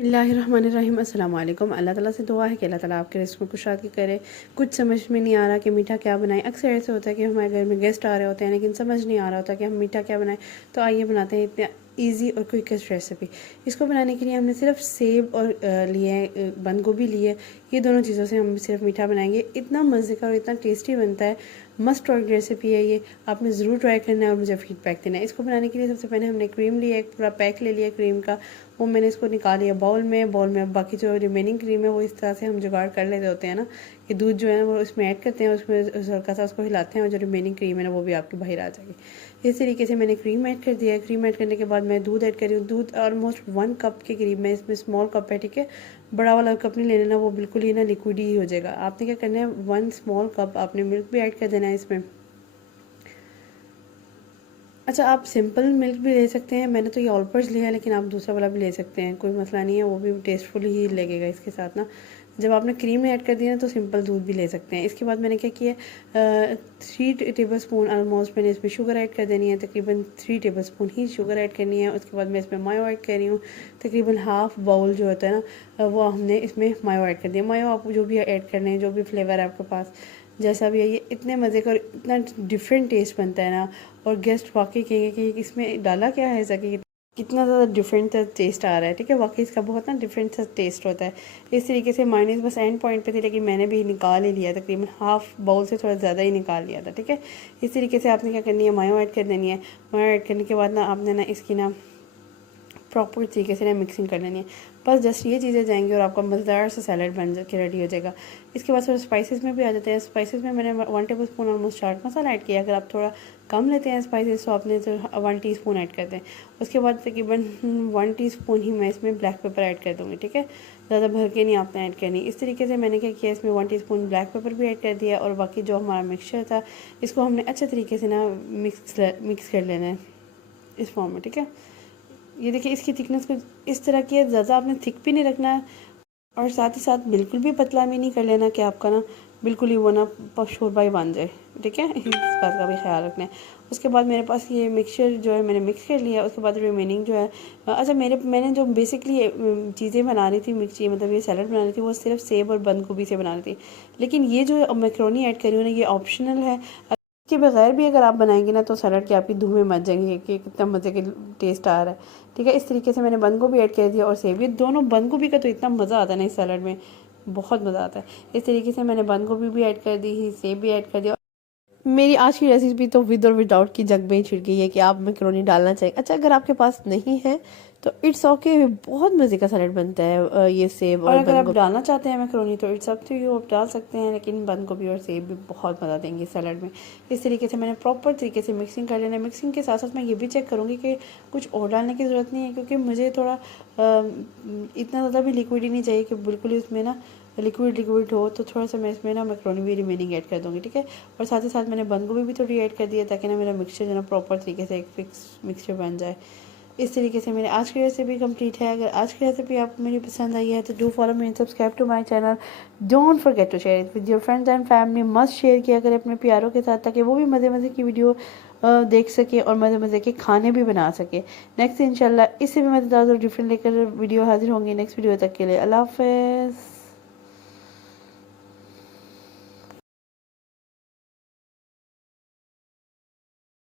बिस्मिल्लाहिर्रहमानिर्रहीम अस्सलाम वालेकुम। अल्लाह ताला से दुआ है कि अल्लाह ताला आपके रिस्क में कुशादगी करे। कुछ समझ में नहीं आ रहा कि मीठा क्या बनाएं। अक्सर ऐसे होता है कि हमारे घर में गेस्ट आ रहे होते हैं लेकिन समझ नहीं आ रहा होता कि हम मीठा क्या बनाएं। तो आइए बनाते हैं इतने ईजी और क्विकेस्ट रेसिपी। इसको बनाने के लिए हमने सिर्फ सेब और लिए बंद गोभी लिए। ये दोनों चीज़ों से हम सिर्फ मीठा बनाएंगे। इतना मज़े का और इतना टेस्टी बनता है। मस्ट ट्राई रेसिपी है ये, आपने ज़रूर ट्राई करना है और मुझे फीडबैक देना है। इसको बनाने के लिए सबसे पहले हमने क्रीम लिया, एक पूरा पैक ले लिया क्रीम का। वो मैंने इसको निकाल लिया बाउल में। अब बाकी जो रिमेनिंग क्रीम है वो इस तरह से हम जुगाड़ कर लेते होते हैं ना कि दूध जो है वो उसमें ऐड करते हैं, उसमें हल्का सा उसको हिलाते हैं और जो रिमेनिंग क्रीम है ना वो भी आपकी बाहर आ जाएगी। इस तरीके से मैंने क्रीम ऐड कर दिया है। क्रीम ऐड करने के बाद मैं दूध ऐड कर रही हूँ। दूध ऑलमोस्ट 1 कप के करीब में, इसमें स्मॉल कप है, ठीक है। बड़ा वाला कप नहीं लेना, वो बिल्कुल ही ना लिक्विड ही हो जाएगा। आपने क्या करना है, 1 स्मॉल कप आपने मिल्क भी ऐड कर देना है इसमें। अच्छा, आप सिंपल मिल्क भी ले सकते हैं, मैंने तो ये ऑलपर्स लिया है, लेकिन आप दूसरा वाला भी ले सकते हैं, कोई मसला नहीं है, वो भी टेस्टफुल ही लगेगा इसके साथ ना। जब आपने क्रीम ऐड कर दिया ना तो सिंपल दूध भी ले सकते हैं। इसके बाद मैंने क्या किया, 3 टेबल स्पून ऑलमोस्ट मैंने इसमें शुगर ऐड कर देनी है, तकरीबन 3 टेबल स्पून ही शुगर ऐड करनी है। उसके बाद मैं इसमें मायो ऐड कर रही हूँ, तकरीबन हाफ बाउल जो होता है ना वो हमने इसमें मायो ऐड कर दिया। मायो आप जो भी ऐड करने हैं, जो भी फ्लेवर है आपके पास जैसा भी है, ये इतने मज़े का और इतना डिफरेंट टेस्ट बनता है ना। और गेस्ट वाकई कहेंगे कि इसमें डाला क्या है ऐसा कि कितना ज़्यादा डिफरेंट टेस्ट आ रहा है, ठीक है। वाकई इसका बहुत ना डिफरेंट सा टेस्ट होता है। इस तरीके से मायनीज़ बस एंड पॉइंट पे थी, लेकिन मैंने भी निकाल ही लिया, तकरीबन हाफ बाउल से थोड़ा ज़्यादा ही निकाल लिया था, ठीक है। इस तरीके से आपने क्या करनी है, मायो ऐड कर देनी है। मायो ऐड करने के बाद ना आपने ना इसकी ना प्रॉपर तरीके से ना मिक्सिंग कर लेनी है। बस जस्ट ये चीज़ें जाएंगी और आपका मज़ेदार सा सैलड बन के रेडी हो जाएगा। इसके बाद फिर स्पाइसेस में भी आ जाते हैं। स्पाइसेस में मैंने 1 table spoon almost chaat masala add किया। अगर आप थोड़ा कम लेते हैं स्पाइसेस तो आपने तो 1 टीस्पून ऐड कर दें। उसके बाद तकरीबन 1 टीस्पून ही मैं इसमें ब्लैक पेपर ऐड कर दूँगी, ठीक है। ज़्यादा भर के नहीं आपने ऐड करनी। इस तरीके से मैंने क्या किया, इसमें 1 टीस्पून ब्लैक पेपर भी ऐड कर दिया। और बाकी जो हमारा मिक्सचर था इसको हमने अच्छे तरीके से ना मिक्स कर लेना है इस फॉर्म में, ठीक है। ये देखिए इसकी थिकनेस कुछ इस तरह की है, ज़्यादा आपने थिक भी नहीं रखना है और साथ ही साथ बिल्कुल भी पतला भी नहीं कर लेना कि आपका ना बिल्कुल ही वो ना शोरबा ही बन जाए, ठीक है। इस बात का भी ख्याल रखना है। उसके बाद मेरे पास ये मिक्सचर जो है मैंने मिक्स कर लिया। उसके बाद रिमेनिंग जो है अच्छा मैंने जो बेसिकली चीज़ें बना रही थी मिर्ची, मतलब ये सैलड बना रही थी, वो सिर्फ सेब और बंद गोभी से बना रही थी। लेकिन ये जो मैक्रोनी ऐड करी हूँ ना ये ऑप्शनल है। के बगैर भी अगर आप बनाएंगे ना तो सलाद की आपकी धुएं मच जाएंगी कि कितना मज़े के टेस्ट आ रहा है, ठीक है। इस तरीके से मैंने बंद गोभी ऐड कर दिया और सेब, ये दोनों बंद गोभी का तो इतना मज़ा आता है ना इस सलाद में, बहुत मज़ा आता है। इस तरीके से मैंने बंद गोभी भी ऐड कर दी, सेब भी ऐड कर दिया। मेरी आज की रेसिपी तो विद और विदाउट की जग में ही छिड़ गई है कि आप मैक्रोनी डालना चाहिए। अच्छा, अगर आपके पास नहीं है तो इट्स ओके, बहुत मज़े का सलाद बनता है ये सेब और अगर आप डालना चाहते हैं मैक्रोनी तो इट्स अप टू यू, आप डाल सकते हैं, लेकिन बंद गोभी और सेब भी बहुत मज़ा देंगे सलाद में। इस तरीके से मैंने प्रॉपर तरीके से मिक्सिंग कर लेना है। मिक्सिंग के साथ साथ मैं ये भी चेक करूँगी कि कुछ और डालने की ज़रूरत नहीं है, क्योंकि मुझे थोड़ा इतना ज़्यादा भी लिक्विड ही नहीं चाहिए कि बिल्कुल ही उसमें ना लिक्विड हो। तो थोड़ा सा मैं इसमें ना मैक्रोनी भी रिमेनिंग ऐड कर दूँगी, ठीक है। और साथ ही साथ मैंने बंद गोभी भी थोड़ी ऐड कर दिया ताकि ना मेरा मिक्सचर जो है ना प्रॉपर तरीके से एक फिक्स मिक्सचर बन जाए। इस तरीके से मेरी आज की रेसिपी कंप्लीट है। अगर आज की रेसिपी आपको मेरी पसंद आई है तो do follow me and subscribe to my channel. Don't forget to share it with your friends and family. Must share किया करें अपने प्यारों के साथ ताकि वो भी मज़े मज़े की वीडियो देख सके और मज़े मज़े के खाने भी बना सके। नेक्स्ट इंशाल्लाह इससे भी मज़ेदार और डिफरेंट लेकर वीडियो हाजिर होंगी। नेक्स्ट वीडियो तक के लिए अल्लाह हाफ़िज़।